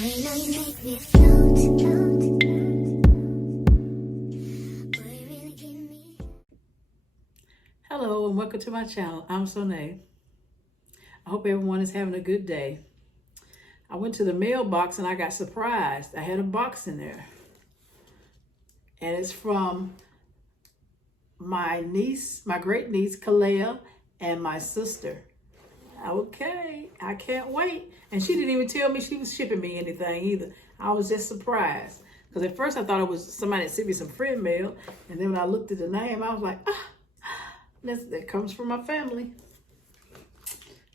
know you make me float, float. Boy, you really give me. Hello and welcome to my channel. I'm Sonae. I hope everyone is having a good day. I went to the mailbox and I got surprised. I had a box in there. And it's from my niece, my great niece, Kalea, and my sister. Okay, I can't wait. And she didn't even tell me she was shipping me anything either. I was just surprised. Because at first I thought it was somebody that sent me some friend mail. And then when I looked at the name, I was like, that comes from my family.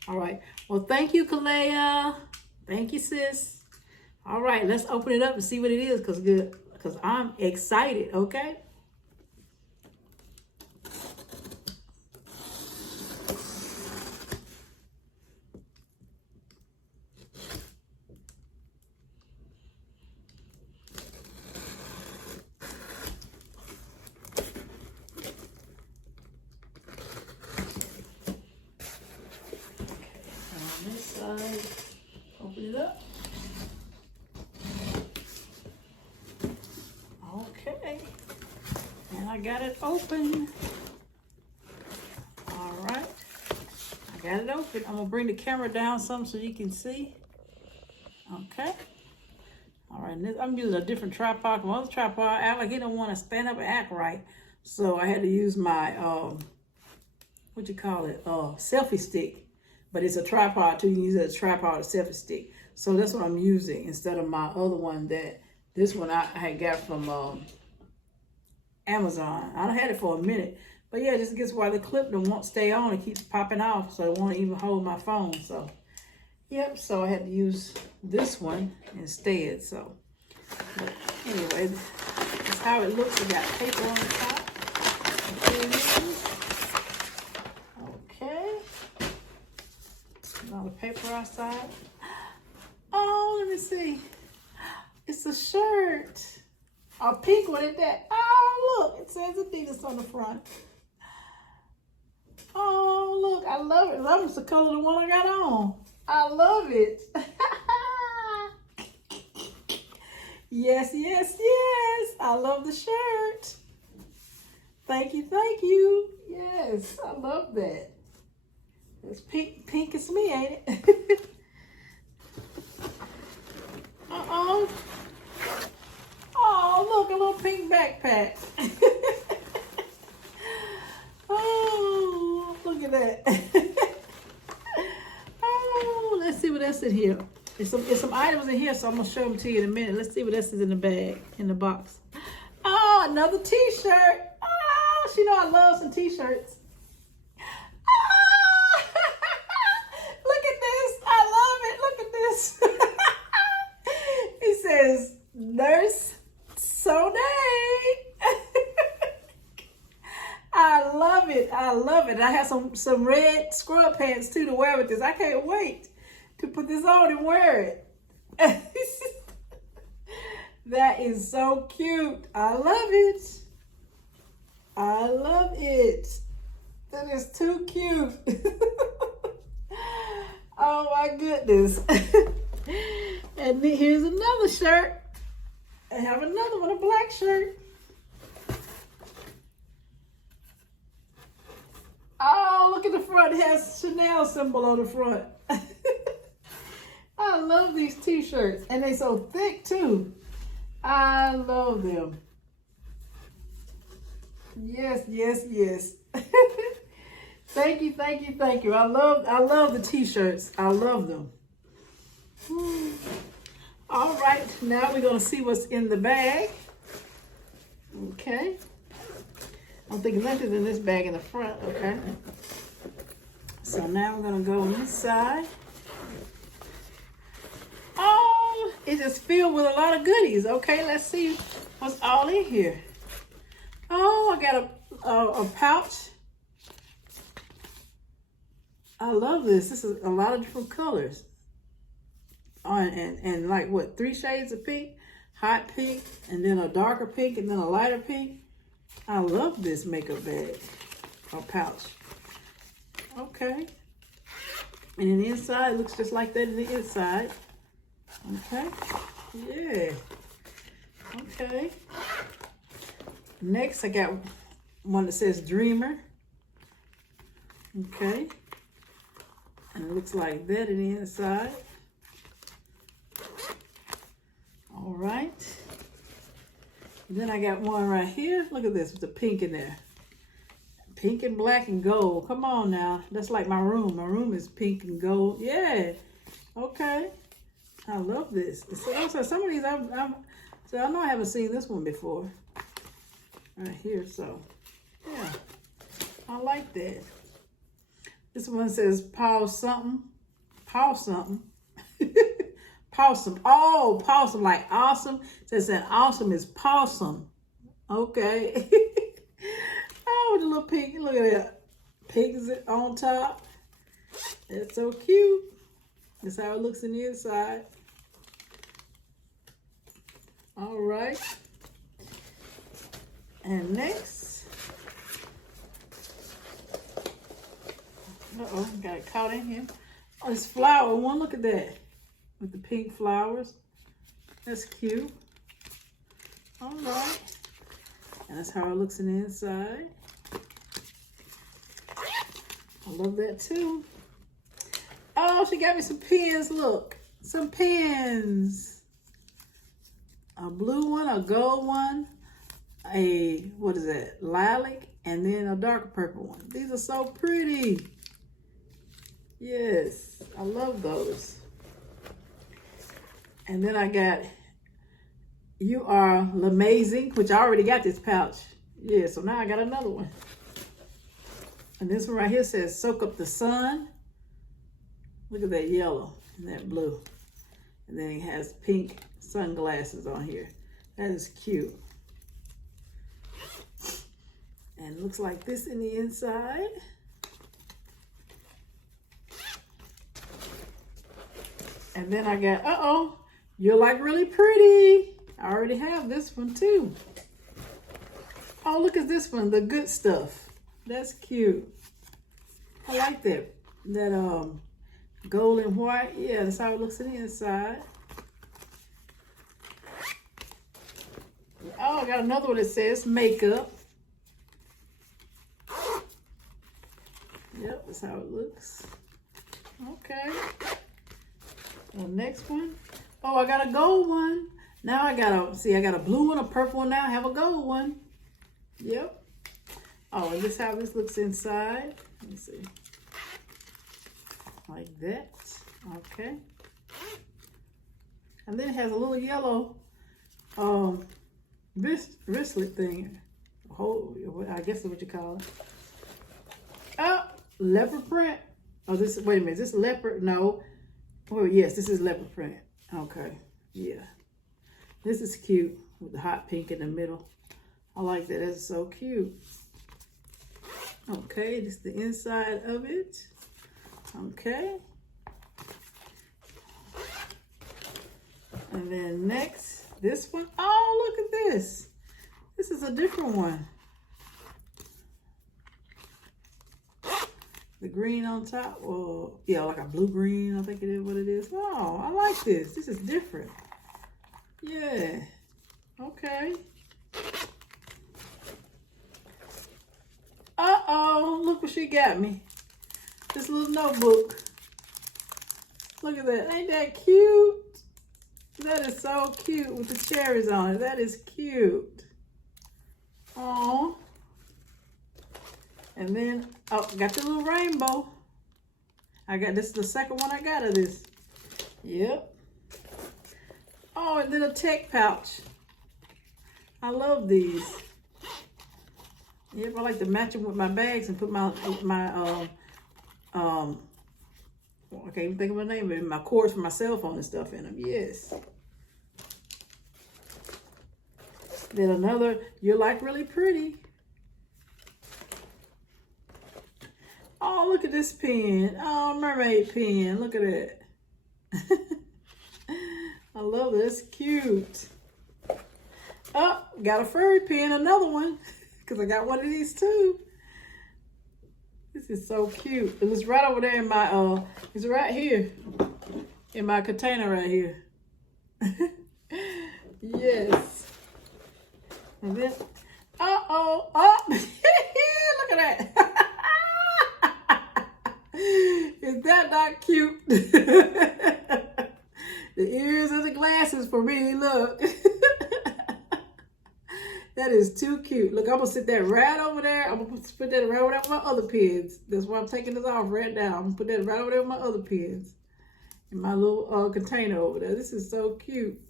All right. Well, thank you, Kalea. Thank you, sis. All right, let's open it up and see what it is, because I'm excited, okay? On this side, open it up. Okay, and I got it open. All right, I got it open. I'm gonna bring the camera down some so you can see. Okay. All right, I'm using a different tripod. My other tripod, Alec, he don't want to stand up and act right, so I had to use my what you call it, selfie stick. But it's a tripod too. You can use it as a tripod or selfie stick. So that's what I'm using instead of my other one this one I had got from Amazon. I had it for a minute. But yeah, just gets why the clip won't stay on. It keeps popping off, so it won't even hold my phone. So, yep, so I had to use this one instead. So, but anyway, that's how it looks. It got paper on the top. Okay. All the paper outside. Oh, let me see. It's a shirt. A pink one at that. Oh, look. It says Adidas on the front. Oh, look. I love it. That was the color of the one I got on. I love it. Yes, yes, yes. I love the shirt. Thank you, thank you. Yes, I love that. It's pink as me, ain't it? Uh-oh. Oh, look, a little pink backpack. Oh, look at that. Oh, let's see what else in here. There's some items in here, so I'm going to show them to you in a minute. Let's see what else is in the bag, in the box. Oh, another t-shirt. Oh, she know I love some t-shirts. It says Nurse Sonae. I love it. I love it. I have some red scrub pants too to wear with this. I can't wait to put this on and wear it. That is so cute. I love it. I love it. That is too cute. Oh my goodness. And then here's another shirt. I have another one, a black shirt. Oh, look at the front. It has Chanel symbol on the front. I love these t-shirts. And they're so thick too. I love them. Yes, yes, yes. Thank you, thank you, thank you. I love the t-shirts. I love them. All right, now we're going to see what's in the bag. Okay. I'm thinking nothing's in this bag in the front, okay? So now we're going to go on this side. Oh, it's just filled with a lot of goodies. Okay, let's see what's all in here. Oh, I got a pouch. I love this. This is a lot of different colors. And like what, 3 shades of pink? Hot pink, and then a darker pink, and then a lighter pink. I love this makeup bag or pouch. Okay. And then the inside looks just like that in the inside. Okay. Yeah. Okay. Next, I got one that says Dreamer. Okay. And it looks like that in the inside. All right. And then I got one right here. Look at this with the pink in there. Pink and black and gold. Come on now. That's like my room. My room is pink and gold. Yeah. Okay. I love this. So some of these, so I know I haven't seen this one before. Right here. So, yeah. I like that. This one says pause something. Pause something. Possum. Oh, possum, like awesome. Says that awesome is possum. Okay. Oh, the little pig. Look at that. Pigs on top. That's so cute. That's how it looks in the inside. All right. And next. Uh-oh, got it caught in here. Oh, this flower one. Look at that. With the pink flowers. That's cute. All right. And that's how it looks in the inside. I love that too. Oh, she got me some pens. Look. Some pens. A blue one, a gold one, what is that? Lilac, and then a darker purple one. These are so pretty. Yes, I love those. And then I got You Are Amazing, which I already got this pouch. Yeah, so now I got another one. And this one right here says Soak Up the Sun. Look at that yellow and that blue. And then it has pink sunglasses on here. That is cute. And it looks like this in the inside. And then I got, You're Like Really Pretty. I already have this one too. Oh, look at this one, the good stuff. That's cute. I like that. That gold and white. Yeah, that's how it looks in the inside. Oh, I got another one that says Makeup. Yep, that's how it looks. Okay. The next one. Oh, I got a gold one. Now I got a blue one, a purple one. Now I have a gold one. Yep. Oh, and this is how this looks inside. Let me see. Like that. Okay. And then it has a little yellow wristlet thing. I guess that's what you call it. Oh, leopard print. Oh, wait a minute. Is this leopard? No. Oh, yes, this is leopard print. Okay. Yeah. This is cute with the hot pink in the middle. I like that. That's so cute. Okay, this is the inside of it. Okay. And then next, this one. Oh, look at this. This is a different one. The green on top, or yeah, like a blue-green, I think it is what it is. Oh, I like this. This is different. Yeah. Okay. Uh-oh, look what she got me. This little notebook. Look at that. Ain't that cute? That is so cute with the cherries on it. That is cute. Oh. And then, got the little rainbow. This is the second one I got of this. Yep. Oh, and then a tech pouch. I love these. Yep, I like to match them with my bags and put my I can't even think of my name, but my cords for my cell phone and stuff in them. Yes. Then another, You're Like Really Pretty. Oh, look at this pen. Oh, mermaid pen. Look at it. I love this. Cute. Oh, got a furry pen. Another one. Because I got one of these too. This is so cute. It was right over there in my, it's right here. In my container right here. Yes. And then, oh, look at that. Is that not cute? The ears and the glasses for me, look. That is too cute. Look, I'm gonna sit that right over there. I'm gonna put that right over there with my other pins. That's why I'm taking this off right now. I'm gonna put that right over there with my other pins. In my little container over there. This is so cute.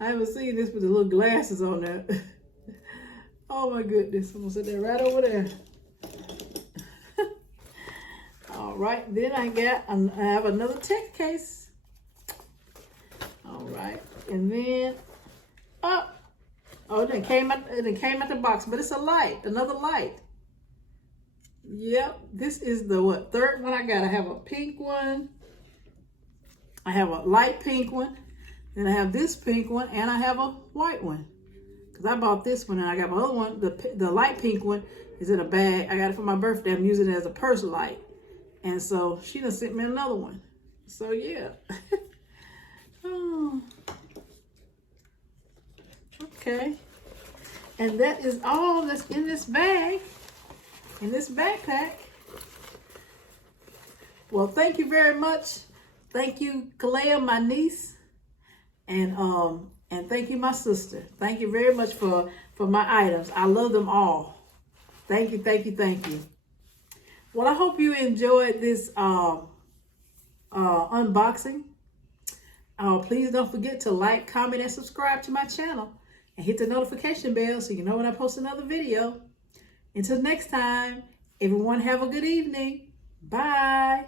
I haven't seen this with the little glasses on there. Oh my goodness. I'm gonna set that right over there. All right, then I have another tech case. All right, and then it came out the box, but it's a light, another light. Yep, this is the third one I got. I have a pink one, I have a light pink one, then I have this pink one, and I have a white one. Because I bought this one, and I got my other one, the light pink one is in a bag. I got it for my birthday. I'm using it as a purse light. And so she done sent me another one. So yeah. Oh. Okay. And that is all that's in this bag, in this backpack. Well, thank you very much. Thank you, Kalea, my niece, and thank you, my sister. Thank you very much for my items. I love them all. Thank you, thank you, thank you. Well, I hope you enjoyed this unboxing. Please don't forget to like, comment, and subscribe to my channel. And hit the notification bell so you know when I post another video. Until next time, everyone have a good evening. Bye.